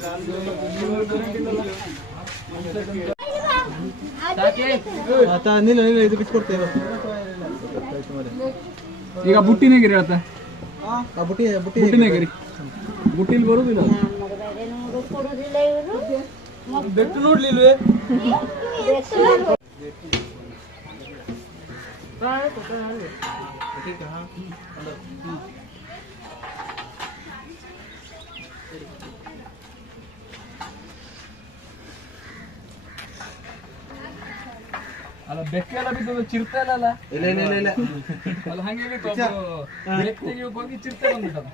ಅವಂದು ನಿಲ್ಲ ನಿಲ್ಲ ಇದು ಬಿಟ್ಕೊಡ್ತೇವೆ ಈಗ ಬುಟ್ಟಿನಾಗಿರಿ ಹೇಳ್ತಾ ಬುಟ್ಟಿ ಬುಟ್ಟಿ ಬುಟ್ಟಿನಾಗಿರಿ ಬುಟ್ಟಿಲಿ ಬರುದಿಲ್ಲ ಕೊಡುದಿಲ್ಲ ಇವರು ಬೆಟ್ಟು ನೋಡ್ಲಿಲ್ವೇ ಅಲ್ಲ ಬೆಕ್ಕೆಲ್ಲ ಬಿದ್ದು ಚಿರ್ತಾ ಅಲ್ಲ ಇಲ್ಲ ಇಲ್ಲ ಇಲ್ಲ ಇಲ್ಲ. ಅಲ್ಲ ಹಂಗೆ ಬಿತ್ತು ಒಬ್ರು ಬೆಕ್ಕು ತೆಗಿಯೋಕ್ ಹೋಗಿ ಚಿರ್ತೆ ಬಂದ್ಬಿಟ್ಟದ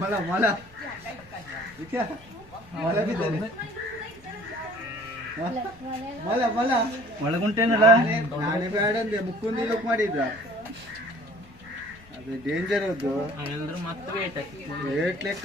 ಮಲ ಮಲ. ಮಲ ಬಿದ್ದಾನೆ? ಮಲ ಮಲ ಒಳಗುಂಟೇನಲ್ಲ? ನಾಳೆ ಬೇಡ ಅಂದೆ ಮುಕ್ಕುಂದಿ ಲೋಕ್ ಮಾಡಿದ್ರ ಅದು ಡೇಂಜರ್ ಅದು. ಎಲ್ಲರೂ ಮತ್ತೆ ವೇಟ್ ವೇಟ್ ಲೆಕ್ಕ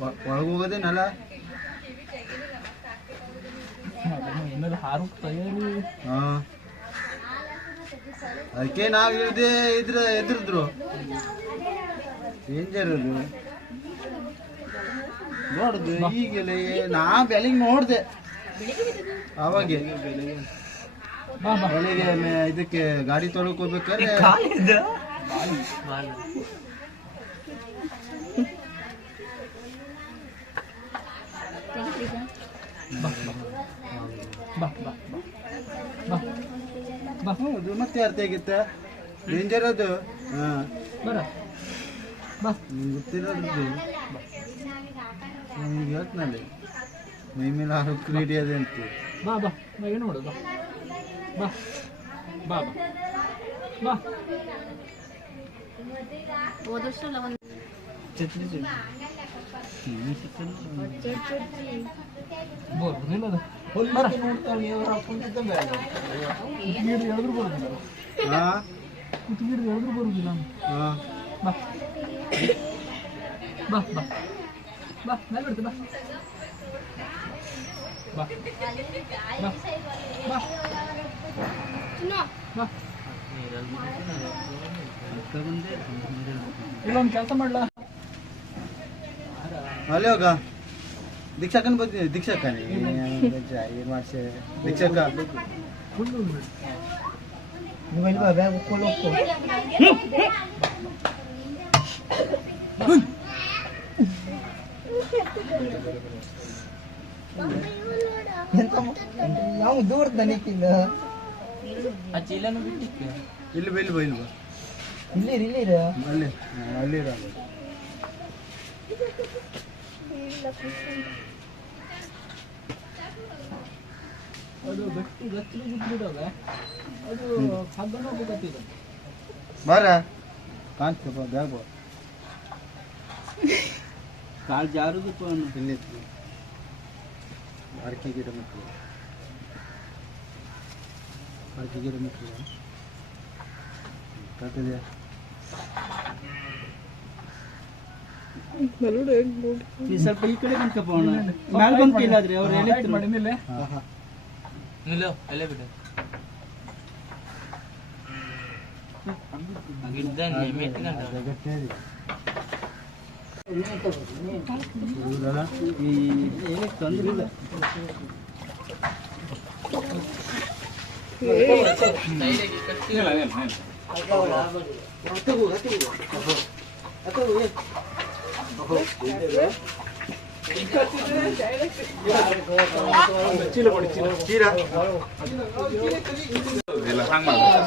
ಒಳಗೆ ಅದಕ್ಕೆ ನಾವ್ ಇಳ್ದೆ ಇದ್ರ ಎದುರಿದ್ರು. ಡೇಂಜರ್ ಅದು ನೋಡುದು, ಈಗೆಲ್ಲ ನಾ ಬೆಳಿಗ್ಗೆ ನೋಡ್ದೆ. ಅವಾಗೆ. ಬೆಳಿಗ್ಗೆ ಇದಕ್ಕೆ ಗಾಡಿ ತೊಳಕ್ ಹೋಗ್ಬೇಕಾದ್ರೆ ಬಾ ಬಾ ಬಾ ಬಾ ಹೌದು ಮತ್ತೆ ಅರ್ಥ ಆಗಿತ್ತ ಡೇಂಜರ್ ಅದು. ಹಾ. ಬರ. ಬಾ. ನಿಂಗೆ ಗೊತ್ತಿರೋದ್ರದ್ದು ನಿಮ್ಗೆ ಹೇಳ್ತಾನಲ್ಲಿ ಮೈ ಮೇಲೆ ಆರೋಗ್ಯ ಕ್ರೀಡೆ ಅದೇ ಅಂತ ಬಾ ಬಾ. ಬಾ ಏನು ಮಾಡೋದು ಬಾ. ಬಾ. ಬಾ ಬಾ. ಅದು ಬಾ. ಬಾ ಬಾ ಬಾ ಮೇಲೆ ಬಿಡ್ತೆ ಬಾ ಬಾ ಬಾ ಬಾ ಬಾ ಇಲ್ಲೊಂದು ಕೆಲಸ ಮಾಡ್ಲಾ? ಅಲ್ಲಿ ಹೋಗ ದೀಕ್ಷಾಕನ್ ಬರ್ತೀನಿ ದೀಕ್ಷಾಕನಿ ಏನು ಮಾಡ್ಸೆ ದೀಕ್ಷಾಕ ಫುಲ್ಲು ಬ್ಯಾಗ್ ಉಕ್ಕೊಂಡು ಹೋಗ್ಕೊ ನಾವು ದೂರದ ನಿಕ್ಕಿಲ್ಲ ಆ ಚೀಲನು ಬಿಟ್ಟಿಕ್ಕೆ ಇಲ್ಲಿ ಬಾ ಇಲ್ಲಿ ಬಾ ಇಲ್ಲಿ ಬಾ ಇಲ್ಲಿ ಇಲ್ಲಿ ಅಲ್ಲಿ ಹಾ, ಅಲ್ಲಿ ಇರೋ ಅದು ಗಟ್ಟಿ ಗಚ್ಚಲು ಬಿಟ್ಬಿಡೋದ ಅದು ಹಗ್ಗನ ಹೋಗತ್ತಿದೆ ಬಾರ? ಕಾಣ್ತಪ್ಪ ಬ್ಯಾಗ್ ಕಾಲು ಜಾರುದು ತಿನ್ನಿತ್ತು ಅಡಿಕೆ ಗಿಡ ಮಕ್ಕಳು ಅಡಿಕೆ ಗಿಡ ಮಕ್ಕಳು ಈ ಸ್ವಲ್ಪ ಈ ಕಡೆ ಬಂದ್ಕಪ್ಪ ಪೋಣ ಬಂದ್ಕಿಲ್ಲ ಆದ್ರೆ ಅವ್ರು ಮಾಡಿದ್ನಿಲ್ಲ ನಿಲ್ಲು ಅಲ್ಲೇ ಬಿಡು ಗಿಡ್ದಂಗೆ ಮೆಟ್ಕಂಡ ಈ ಏನಕ್ಕೆ ತೊಂದ್ರೆ ಇಲ್ಲ ಇಲ್ಲ ಇಲ್ಲ ಇಲ್ಲ ಚೀಲ ಕೊಡಿ ಚೀಲ ಇಲ್ಲ ಹಂಗೆ ಮಾಡ್ಬೇಕು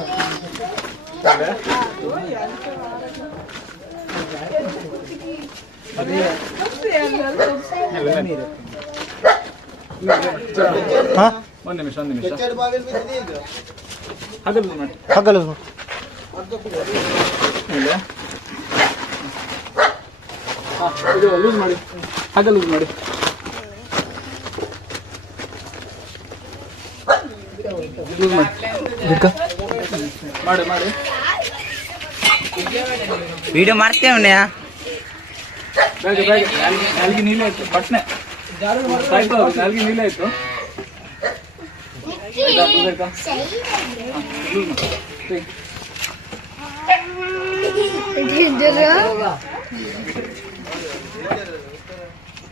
ಒಂದು ನಿಮಿಷ ನಿಮಿಷ ಹಗಲು ಮಾಡಿ ಹಗಲು ಇಲ್ಲ ಲೂಸ್ ಮಾಡಿ. ಹಗ್ಗ ಲೂಸ್ ಮಾಡಿ ಲೂಸ್ ಮಾಡಿ ಮಾಡಿ ಮಾಡಿ ವಿಡಿಯೋ ಮಾಡ್ತೇವಣ್ಣ ಬೇಗ ಬೇಗ ನಾಲ್ಗೆ ನಾಲ್ಗೆ ನೀಲೇ ಆಯ್ತು ಪಟ್ನೆ ಸಾಯ್ತು ಅವ್ರು, ನಾಲ್ಗೆ ನೀಲೇ ಆಯ್ತು ಬೇಕಾ?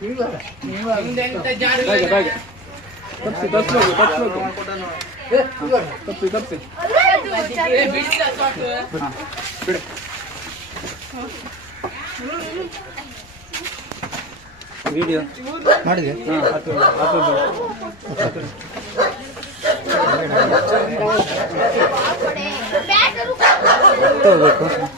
ಬೇಕಾ? ಹಾ, ಲೂಸ್ ಮಾಡಿ. ಸರಿ. ಬೇಗ ಬೇಗ ತಪ್ಸಿ ತಪ್ಸ್ಬೇಕು ತಪ್ಸ್ಬೇಕು ಹಾ, ತಪ್ಸಿ ತಪ್ಸಿ ಹಾ, ಬಿಡಿ ವಿಡಿಯೋ ಮಾಡಿದೆ ಹಾಂ